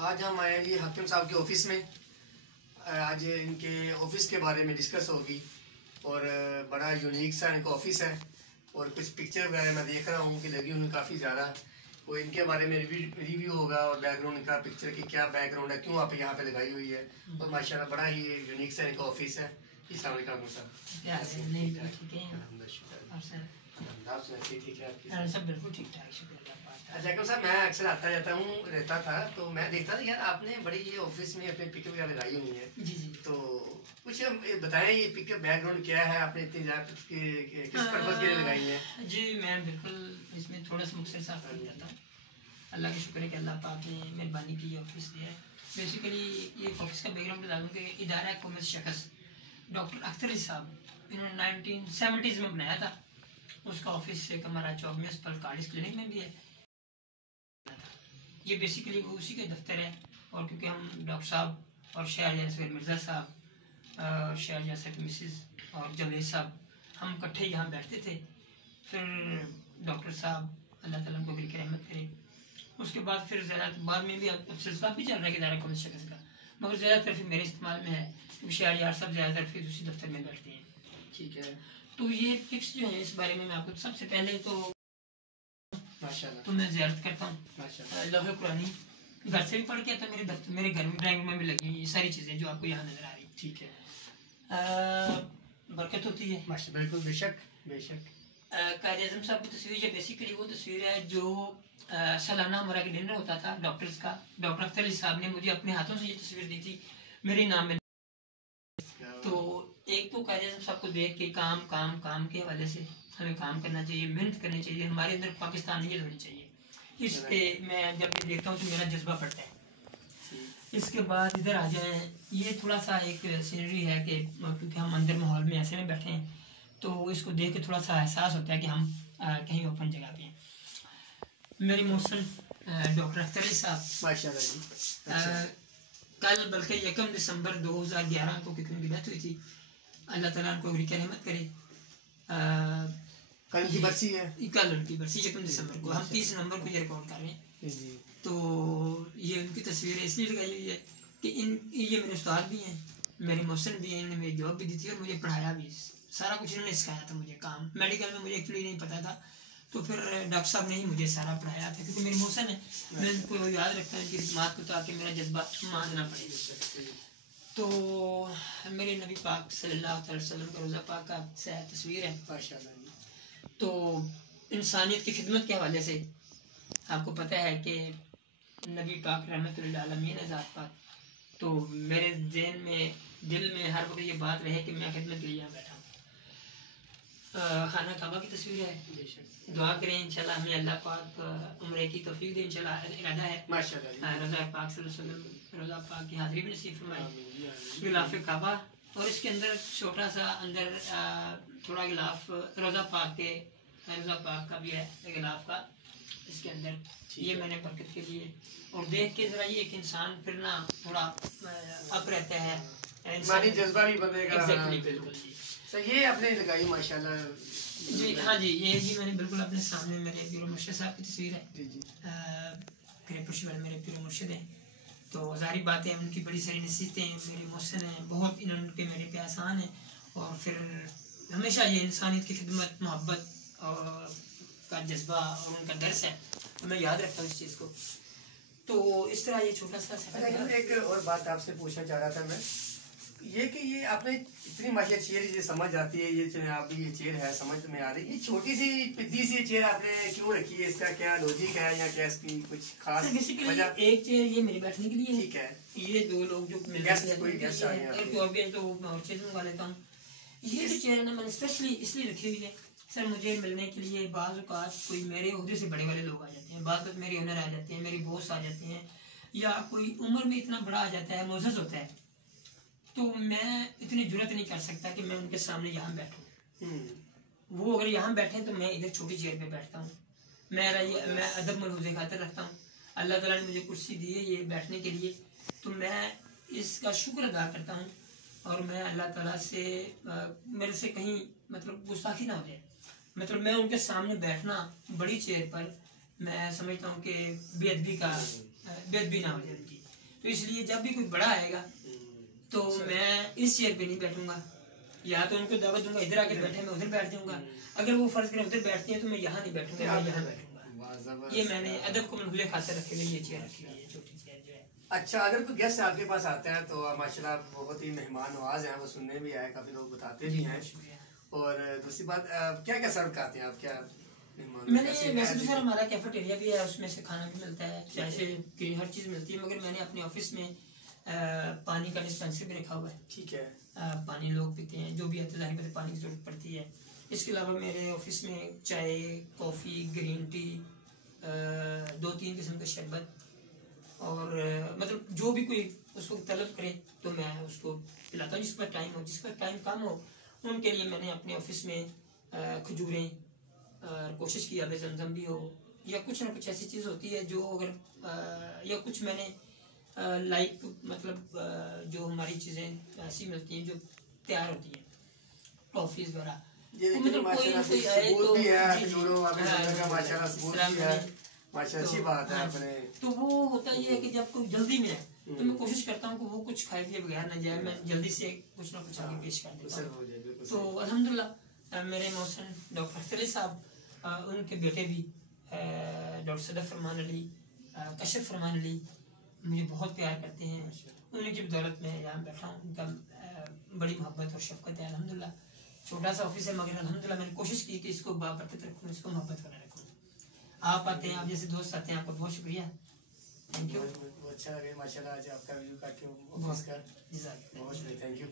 आज हम आए हैं जी हाकिम साहब के ऑफिस में। आज इनके ऑफिस के बारे में डिस्कस होगी और बड़ा यूनिक सा इनका ऑफिस है और कुछ पिक्चर वगैरह मैं देख रहा हूँ कि लगी हुई काफ़ी ज़्यादा। वो इनके बारे में रिव्यू होगा और बैकग्राउंड का पिक्चर की क्या बैकग्राउंड है, क्यों आप यहाँ पे लगाई हुई है। और माशाल्लाह बड़ा ही यूनिक सा इनका ऑफिस है। अस्सलाम वालेकुम सर। सब बिल्कुल ठीक ठाक, शुक्रिया। अच्छा साहब, मैं अक्सर आता जाता हूँ रहता था तो मैं देखता था यार आपने बड़ी ये ऑफिस में अपने पिकअप वगैरह लगाई हुई है। जी जी। तो कुछ बताएं ये पिकअप बैकग्राउंड क्या है, आपने इतनी ज़्यादा किस पर्पज़ के लिए लगाई है। जी मैं बिल्कुल इसमें थोड़ा सा मुख्तसर साफ कर देता हूँ। अल्लाह का शुक्र है कि अल्लाह पाक ने मेहरबानी की ऑफिस दिया है। बेसिकली ये ऑफिस का बैकग्राउंड बता दूँ कि इदारा कॉमर्स शख्स डॉक्टर अख्तर साहब इन्होंने 1970s में बनाया था। उसका ऑफिस एक हमारा चौक में अस्पताल कार्डिस क्लिनिक में भी है। ये बेसिकली वो उसी के दफ्तर है। और क्योंकि हम डॉक्टर साहब और शहर मिर्ज़ा साहब, शहर मिसिस और जवेद साहब हम इकट्ठे यहाँ बैठते थे। फिर डॉक्टर साहब अल्लाह ताला उनको गिर के रहमत करे, उसके बाद फिर ज़्यादा बाद में भी अब सिलसिला भी चल रहा है कि दायरा कौन शख्स का, मगर ज़्यादातर फिर मेरे इस्तेमाल में है क्योंकि शहर यार सब ज़्यादातर फिर उसी दफ्तर में बैठते हैं। ठीक है। तो ये फिक्स जो है इस बारे में मैं आपको सबसे पहले तो माशाल्लाह तो मैं ज़ियारत करता हूँ। लौह कुरानी घर से भी पढ़ के आता, मेरे दफ्तर मेरे घर में ड्राइंग में भी लगी हुई ये सारी चीज़ें जो आपको यहाँ नजर आ रही। ठीक है। बरकत होती है माशाल्लाह, बिल्कुल बेशक बेशक। कायद आज़म साहब की तस्वीर जो बेसिकली वो तस्वीर है जो सालाना हमारा डिनर होता था डॉक्टर्स का। डॉक्टर अख्तर अली साहब ने मुझे अपने हाथों से ये तस्वीर दी थी मेरे नाम में। तो एक तो कायद आज़म साहब को देख के काम काम काम के हवाले से हमें काम करना चाहिए, मेहनत करनी चाहिए, हमारे अंदर पाकिस्तानियत होनी चाहिए। इस पे मैं जब भी देखता हूँ तो मेरा जज्बा बढ़ता है। इसके बाद इधर आ जाए, ये थोड़ा सा एक सीनरी है कि क्योंकि हम अंदर माहौल में ऐसे में बैठे हैं तो इसको देख के थोड़ा सा एहसास होता है कि हम कहीं ओपन जगह पे हैं। मेरी मोहसन डॉक्टर अख्तर अली साहब माशाल्लाह जी। कल बल्कि 1 दिसंबर 2011 को कितनी उनकी डेथ हुई थी, अल्लाह ताला उनको गिर के रहमत करे। कल की बरसी है, कल उनकी बरसी 1 दिसंबर को, हम 30 नवंबर को ये रिकॉर्ड कर रहे हैं। तो ये उनकी तस्वीरें इसलिए लगाई हुई है कि ये मेरे उस्ताद भी हैं, मेरे मोहसिन भी हैं, इन्होंने मेरी जॉब भी दी थी और मुझे पढ़ाया भी, सारा कुछ इन्होंने सिखाया था मुझे। काम मेडिकल में मुझे एक्चुअली नहीं पता था तो फिर डॉक्टर साहब ने ही मुझे सारा पढ़ाया था क्योंकि मेरी मोहसिन है, मैं उनको याद रखता हूँ कि बात को ताकि मेरा जज्बा मानना पड़े। तो मेरे नबी पाक सल्लल्लाहु अलैहि वसल्लम का रोज़ा पाक का तस्वीर है माशाल्लाह। तो इंसानियत की खिदमत के हवाले से आपको पता है कि नबी पाक रहमतुल आलमीन आज़ाद पाक, तो मेरे ज़हन में दिल में हर वक्त ये बात रहे कि मैं खिदमत के लिए यहाँ बैठा हूँ। खाना काबा की तस्वीर है, दुआ करें इंशाल्लाह हमें अल्लाह पाक उम्रे की तौफीक दे, इंशाल्लाह इरादा है माशाल्लाह रोज़ा पाक सल्लल्लाहु अलैहि वसल्लम रोज़ा पाक की हाज़िरी भी नसीब फरमाए। गिलाफ काबा और इसके अंदर छोटा सा अंदर थोड़ा गिलाफ रोज़ा पाक के रोज़ा पाक का भी है गिलाफ का इसके अंदर, ये मैंने बरकत के लिए। और देख के जरा ये एक इंसान फिर ना थोड़ा अप रहता है, इंसानी जज्बा भी बनेगा। एग्जैक्टली बिल्कुल जी। तो ये आपने लगाई माशाल्लाह जी। हाँ जी, ये जी मैंने बिल्कुल अपने सामने मेरे पीर मुर्शिद साहब की तस्वीर है जी जी। मेरे पीर मुर्शिद हैं तो जाहिर बात है उनकी बड़ी सारी नसीहतें मेरे मोहसिन हैं, बहुत इनके मेरे पे आसान है। और फिर हमेशा ये इंसानियत की खिदमत मोहब्बत और का जज्बा और उनका दर्स है, मैं याद रखता हूँ इस चीज़ को। तो इस तरह ये छोटा सा एक और बात आपसे पूछना चाह रहा था मैं, ये कि ये आपने इतनी माशाल्लाह चेयर ये समझ आती है, ये आप ये चेयर है समझ में आ रही है, ये छोटी सी पिद्दी सी चेयर आपने क्यों रखी है, इसका क्या लॉजिक है या क्या इसकी कुछ खास वजह? एक चेयर ये मेरे बैठने के लिए, ठीक है, ये दो लोग जो कोई गेस्ट आ गया तो मैं और चीज़ मंगा लेता हूँ। ये जो चेयर है ना मैंने स्पेशली इसलिए रखी हुई है सर, मुझे मिलने के लिए बाज़ औक़ात कोई मेरे ओहदे से बड़े वाले लोग आ जाते हैं, बाज़ मेरे ओनर आ जाते हैं, मेरी बॉस आ जाते हैं, या कोई उम्र में इतना बड़ा आ जाता है, मोअज़्ज़ज़ होता है, तो मैं इतनी जुर्रत नहीं कर सकता कि मैं उनके सामने यहाँ बैठूँ। वो अगर यहाँ बैठे तो मैं इधर छोटी चेयर पे बैठता हूँ। मैं अदब मलहूज़े खातिर रखता हूँ। अल्लाह ताला ने मुझे कुर्सी दी है ये बैठने के लिए, तो मैं इसका शुक्र अदा करता हूँ। और मैं अल्लाह ताला से मेरे से कहीं मतलब गुस्ताखी ना हो जाए, मतलब मैं उनके सामने बैठना बड़ी चेयर पर मैं समझता हूँ कि बेअदबी ना हो जाए उनकी। तो इसलिए जब भी कोई बड़ा आएगा तो मैं इस चेयर पे नहीं बैठूंगा, या तो उनको दावत दूंगा इधर आके बैठे, मैं उधर बैठ जाऊंगा। अगर वो फर्ज करें उधर बैठती है तो मैं यहाँ नहीं बैठूंगा, मैं यहाँ बैठूंगा। ये मैंने अदब को मनहूले खातिर रखे हुए ये चेयर रखी हुई है, छोटी चेयर जो है। अच्छा, अगर कोई गेस्ट आपके पास आता है तो माशाल्लाह बहुत ही मेहमान नवाज हैं, वो सुनने भी आए, काफी लोग बताते भी हैं। और दूसरी बात, क्या क्या सर्व करते हैं आप, क्या मैंने वैसे तो सर हमारा कैफेटेरिया भी है, उसमें से खाना भी मिलता है, जैसे कि हर चीज़ मिलती है, मगर मैंने अपने ऑफिस में पानी का डिस्पेंसर भी रखा हुआ है। ठीक है। पानी लोग पीते हैं, जो भी अतजारी में पानी की जरूरत पड़ती है। इसके अलावा मेरे ऑफिस में चाय, कॉफ़ी, ग्रीन टी, 2-3 किस्म का शरबत, और मतलब जो भी कोई उसको तलब करे तो मैं उसको पिलाता हूँ, जिस पर टाइम हो, जिस पर टाइम कम हो उनके लिए मैंने अपने ऑफिस में खजूरें, कोशिश की अब जमजम भी हो, या कुछ ना कुछ ऐसी चीज़ होती है जो अगर या कुछ मैंने लाइक मतलब जो हमारी चीज़ें ऐसी मिलती हैं जो तैयार होती हैं, टॉफीज वगैरह, मतलब कोई आए तो अच्छी बात है अपने। तो वो होता ये है कि जब कोई जल्दी में है तो मैं कोशिश करता हूँ कि वो कुछ खाए पिए बगैर ना जाए, मैं जल्दी से कुछ ना कुछ आगे पेश कर देता हूँ। तो अल्हम्दुलिल्लाह मेरे मौसन डॉक्टर अख्तर साहब, उनके बेटे भी डॉक्टर सदफ फरमान अली, कशफ फरमान अली मुझे बहुत प्यार करते हैं। उनकी बदौलत में यहाँ बैठा हूँ, उनका बड़ी मोहब्बत और शफकत है अल्हम्दुलिल्लाह। छोटा सा ऑफिस है मगर अल्हम्दुलिल्लाह मैंने कोशिश की कि इसको बाबरकत रखूँ, इसको मोहब्बत वाला रखूँ। आप आते हैं, आप जैसे दोस्त आते हैं, आपका बहुत शुक्रिया, थैंक यू। अच्छा लगे माशाल्लाह आज आपका व्यू काट के ऑफिस का, बहुत शुक्रिया, थैंक यू।